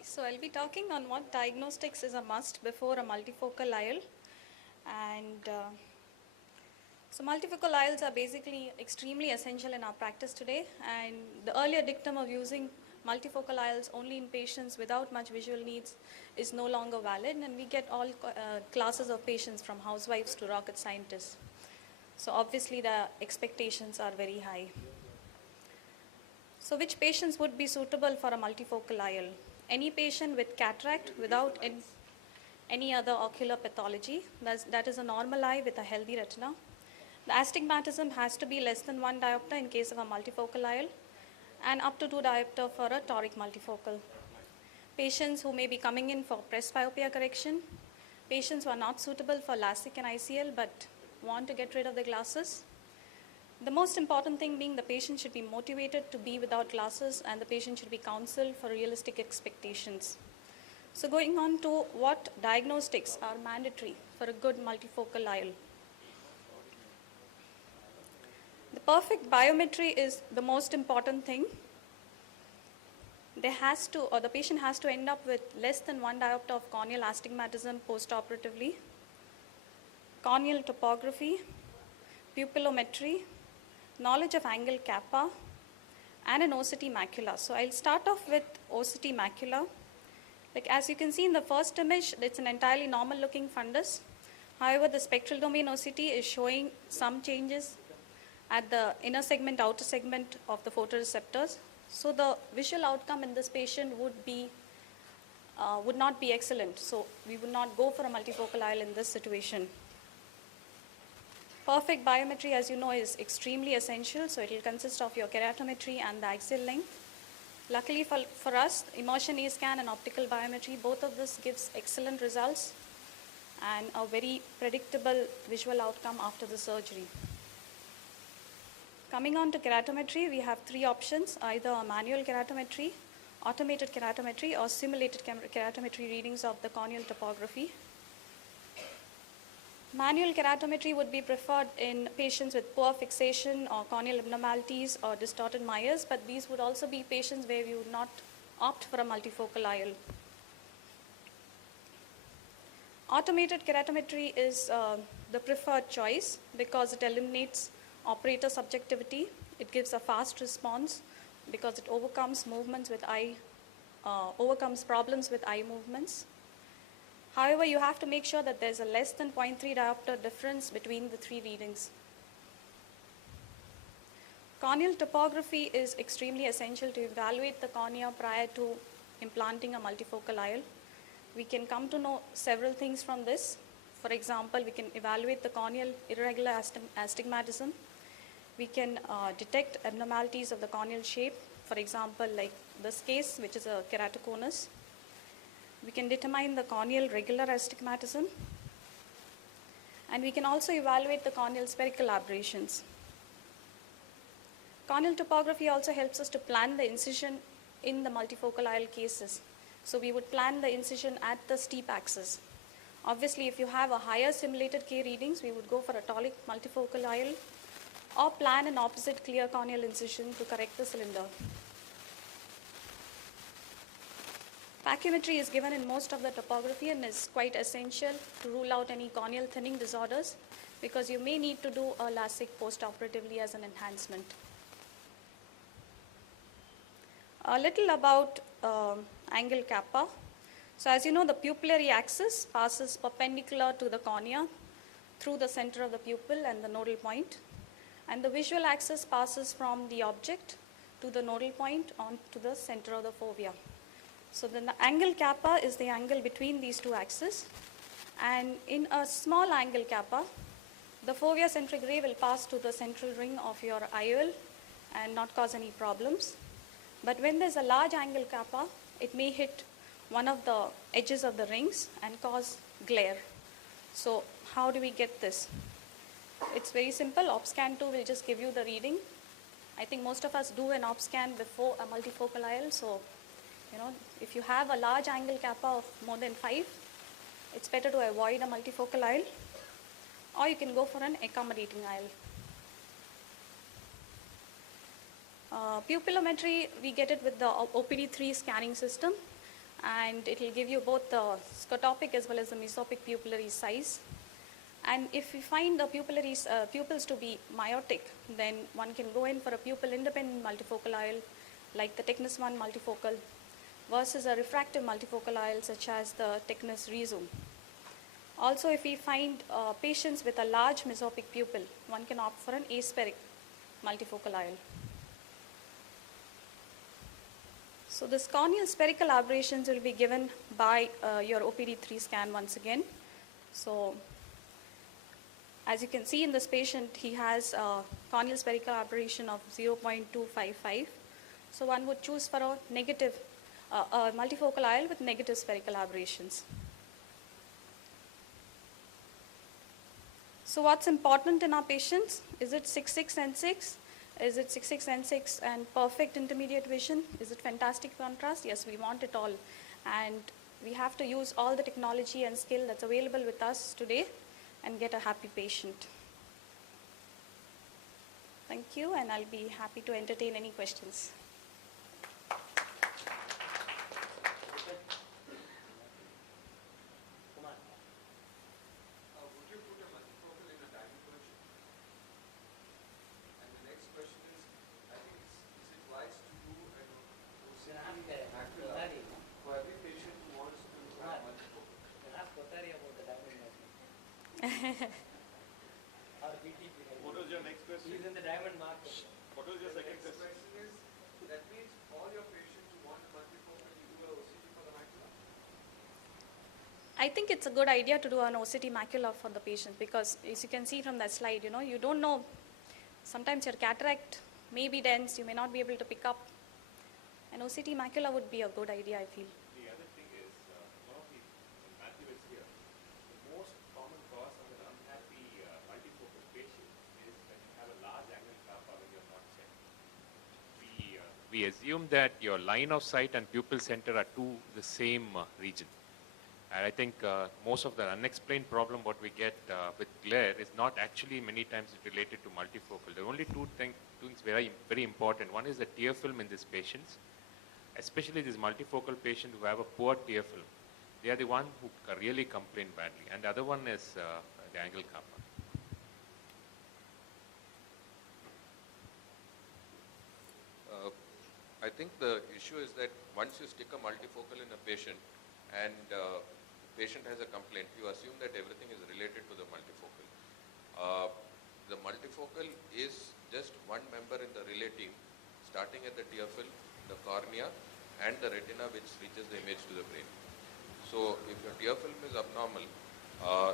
Hi, so I'll be talking on what diagnostics is a must before a multifocal IOL. And so multifocal IOLs are basically extremely essential in our practice today. And the earlier dictum of using multifocal IOLs only in patients without much visual needs is no longer valid. And we get all classes of patients from housewives to rocket scientists. So obviously the expectations are very high. So which patients would be suitable for a multifocal IOL? Any patient with cataract without any other ocular pathology, that is a normal eye with a healthy retina. The astigmatism has to be less than 1 diopter in case of a multifocal IOL and up to 2 diopter for a toric multifocal. Patients who may be coming in for presbyopia correction, patients who are not suitable for LASIK and ICL but want to get rid of the glasses. The most important thing being the patient should be motivated to be without glasses and the patient should be counseled for realistic expectations. So going on to what diagnostics are mandatory for a good multifocal IOL. The perfect biometry is the most important thing. The patient has to end up with less than 1 diopter of corneal astigmatism postoperatively, corneal topography, pupillometry, knowledge of angle kappa, and an OCT macula. So I'll start off with OCT macula. Like as you can see in the first image, it's an entirely normal looking fundus. However, the spectral domain OCT is showing some changes at the inner segment, outer segment of the photoreceptors. So the visual outcome in this patient would not be excellent. So we would not go for a multifocal IOL in this situation. Perfect biometry, as you know, is extremely essential. So it will consist of your keratometry and the axial length. Luckily for us, immersion E-scan and optical biometry, both of this gives excellent results and a very predictable visual outcome after the surgery. Coming on to keratometry, we have 3 options, either a manual keratometry, automated keratometry, or simulated keratometry readings of the corneal topography. Manual keratometry would be preferred in patients with poor fixation or corneal abnormalities or distorted Meyers, but these would also be patients where we would not opt for a multifocal IOL. Automated keratometry is the preferred choice because it eliminates operator subjectivity. It gives a fast response because it overcomes problems with eye movements. However, you have to make sure that there's a less than 0.3 diopter difference between the 3 readings. Corneal topography is extremely essential to evaluate the cornea prior to implanting a multifocal IOL. We can come to know several things from this. For example, we can evaluate the corneal irregular astigmatism. We can detect abnormalities of the corneal shape, for example, like this case, which is a keratoconus. We can determine the corneal regular astigmatism, and we can also evaluate the corneal spherical aberrations. Corneal topography also helps us to plan the incision in the multifocal IOL cases. So we would plan the incision at the steep axis. Obviously, if you have a higher simulated K readings, we would go for a toric multifocal IOL or plan an opposite clear corneal incision to correct the cylinder. Pachymetry is given in most of the topography and is quite essential to rule out any corneal thinning disorders because you may need to do a LASIK postoperatively as an enhancement. A little about angle kappa. So as you know, the pupillary axis passes perpendicular to the cornea through the center of the pupil and the nodal point, and the visual axis passes from the object to the nodal point on to the center of the fovea. So the angle kappa is the angle between these 2 axes, and in a small angle kappa, the fovea centric ray will pass to the central ring of your IOL and not cause any problems. But when there's a large angle kappa, it may hit one of the edges of the rings and cause glare. So how do we get this? It's very simple. OpScan 2 will just give you the reading. I think most of us do an OpScan before a multifocal IOL, so if you have a large angle kappa of more than 5, it's better to avoid a multifocal IOL, or you can go for an accommodating IOL. Pupillometry, we get it with the OPD3 scanning system. and it will give you both the scotopic as well as the mesopic pupillary size. And if we find the pupils to be myotic, then one can go in for a pupil-independent multifocal IOL, like the Tecnis 1 multifocal, versus a refractive multifocal IOL, such as the Tecnis Rezoom. Also, if we find patients with a large mesopic pupil, one can opt for an aspheric multifocal IOL. So this corneal spherical aberrations will be given by your OPD3 scan once again. So as you can see in this patient, he has a corneal spherical aberration of 0.255. So one would choose for a negative, a multifocal IOL with negative spherical aberrations. So what's important in our patients? Is it 6/6 and 6? Is it 6/6 and 6 and perfect intermediate vision? Is it fantastic contrast? Yes, we want it all. And we have to use all the technology and skill that's available with us today and get a happy patient. Thank you, and I'll be happy to entertain any questions. What was your next question? He's in the diamond market. What was your second question? Question is, that means all your patients who want multifocal, you do a OCT for the macula? I think it's a good idea to do an OCT macula for the patient, because as you can see from that slide, you don't know, sometimes your cataract may be dense, you may not be able to pick up. An OCT macula would be a good idea, I feel. The other thing is, one of the, when Matthew is here, the most common cause of an unhappy multifocal patient is when you have a large angle kappa when you're not checked. We assume that your line of sight and pupil center are the same region. And I think most of the unexplained problem what we get with glare is not actually many times related to multifocal. There are only two things very, very important. One is the tear film in these patients, especially these multifocal patients who have a poor tear film. They are the one who really complain badly. And the other one is the angle kappa. I think the issue is that once you stick a multifocal in a patient and patient has a complaint, you assume that everything is related to the multifocal. The multifocal is just one member in the relay team, starting at the tear film, the cornea, and the retina, which reaches the image to the brain. So if your tear film is abnormal,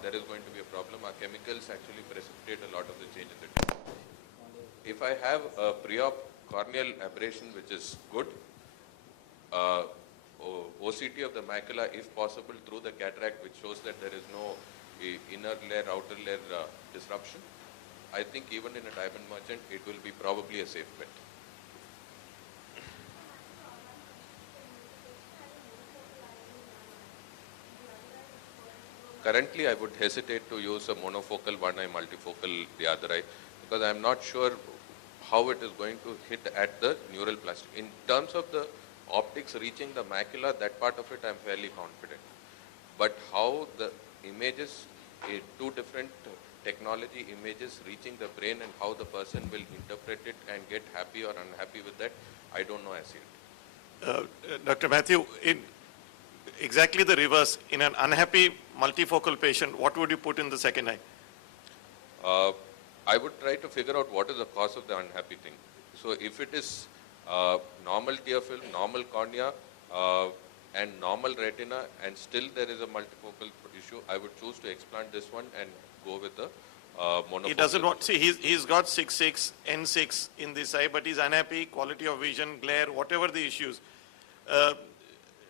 there is going to be a problem. Our chemicals actually precipitate a lot of the change in the tear. If I have a pre-op corneal aberration which is good, OCT of the macula, if possible, through the cataract, which shows that there is no inner layer, outer layer disruption, I think even in a diamond merchant, it will be probably a safe bet. Currently, I would hesitate to use a monofocal one eye, multifocal the other eye, because I am not sure how it is going to hit at the neural plastic. In terms of the optics reaching the macula, that part of it I am fairly confident. But how the images, two different technology images reaching the brain and how the person will interpret it and get happy or unhappy with that, I don't know as yet. Dr. Matthew, in exactly the reverse, in an unhappy multifocal patient, what would you put in the second eye? I would try to figure out what is the cause of the unhappy thing. So if it is normal tear film, normal cornea, and normal retina, and still there is a multifocal issue, I would choose to explant this one and go with the monofocal. He doesn't want, see, he's got 6/6, N6 in this eye, but he's unhappy, quality of vision, glare, whatever the issues.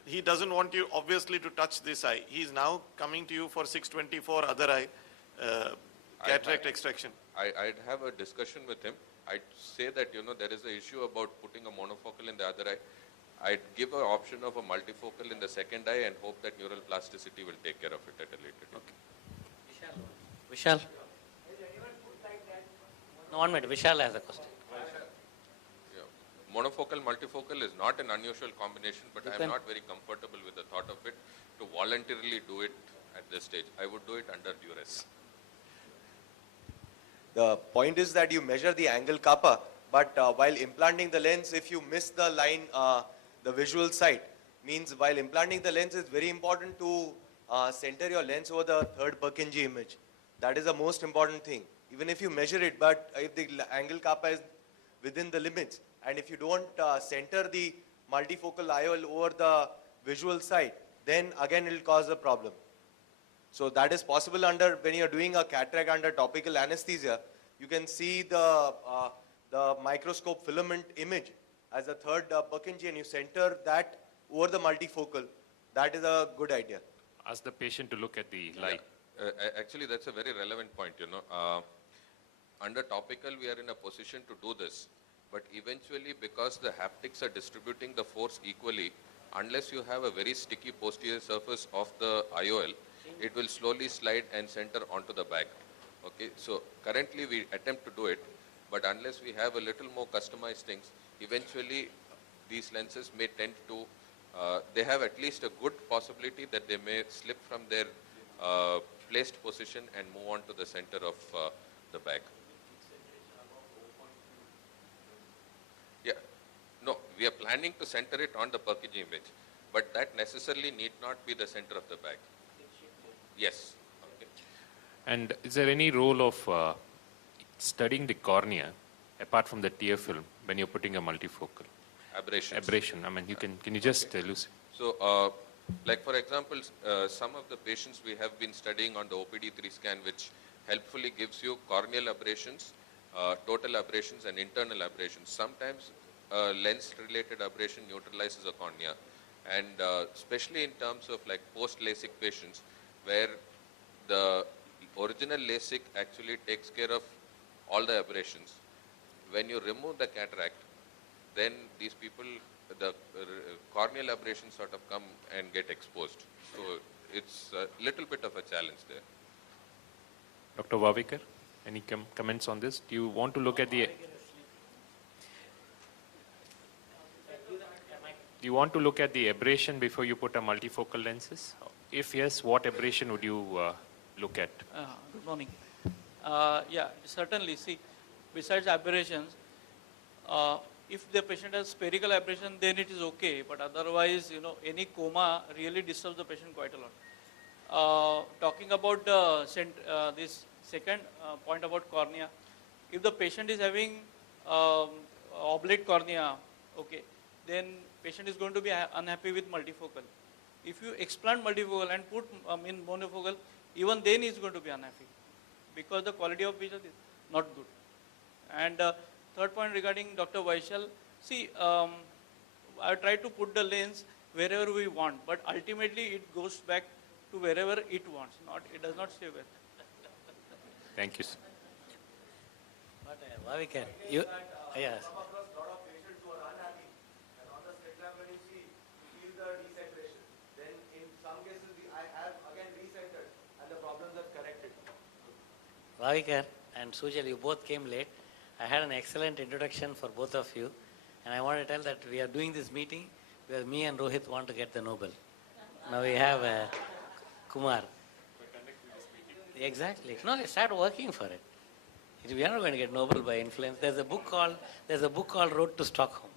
He doesn't want you, obviously, to touch this eye. He's now coming to you for 624 other eye cataract extraction. I'd have a discussion with him. I'd say that, there is an issue about putting a monofocal in the other eye. I'd give an option of a multifocal in the second eye and hope that neural plasticity will take care of it at a later date. Okay. Vishal. No, 1 minute. Vishal has a question. monofocal, multifocal is not an unusual combination, but I am can- not very comfortable with the thought of it to voluntarily do it at this stage. I would do it under duress. The point is that you measure the angle kappa, but while implanting the lens, if you miss the line, the visual side, means while implanting the lens, it's very important to center your lens over the third Purkinje image. That is the most important thing. Even if you measure it, but if the angle kappa is within the limits, and if you don't center the multifocal IOL over the visual side, then again it will cause a problem. So that is possible when you're doing a cataract under topical anesthesia. You can see the microscope filament image as a third Purkinje, and you center that over the multifocal. That is a good idea. Ask the patient to look at the light. Actually, that's a very relevant point, you know. Under topical, we are in a position to do this. But eventually, because the haptics are distributing the force equally, unless you have a very sticky posterior surface of the IOL, it will slowly slide and center onto the bag. Okay, so currently we attempt to do it, but unless we have a little more customized things, eventually these lenses may tend to, they have at least a good possibility that they may slip from their placed position and move on to the center of the bag. Yeah, no, we are planning to center it on the Purkinje image, but that necessarily need not be the center of the bag. Yes. Okay. And is there any role of studying the cornea apart from the tear film when you're putting a multifocal? Aberration. I mean, can you just elucidate? So, like for example, some of the patients we have been studying on the OPD3 scan, which helpfully gives you corneal aberrations, total aberrations, and internal aberrations. Sometimes lens-related aberration neutralizes a cornea, and especially in terms of like post-LASIK patients, where the original LASIK actually takes care of all the aberrations. When you remove the cataract, then these people, the corneal aberrations sort of come and get exposed. So it's a little bit of a challenge there. Dr. Wavekar, any comments on this? Do you want to look at the... Do you want to look at the aberration before you put a multifocal lenses? If yes, what aberration would you look at? Good morning. Yeah, certainly. See, besides aberrations, if the patient has spherical aberration, then it is okay. But otherwise, you know, any coma really disturbs the patient quite a lot. Talking about this second point about cornea, if the patient is having oblate cornea, okay, then patient is going to be unhappy with multifocal. If you explant multifocal and put in monofocal, even then he is going to be unhappy because the quality of vision is not good. And third point regarding Dr. Vaishal, see, I try to put the lens wherever we want, but ultimately it goes back to wherever it wants. It does not stay where. Thank you, sir. But Vavekar, you, yes. Vavekar and Sujal, you both came late. I had an excellent introduction for both of you, and I want to tell that we are doing this meeting because me and Rohit want to get the Nobel. Now we have Kumar. Exactly. No, start working for it. We are not going to get Nobel by influence. There's a book called Road to Stockholm.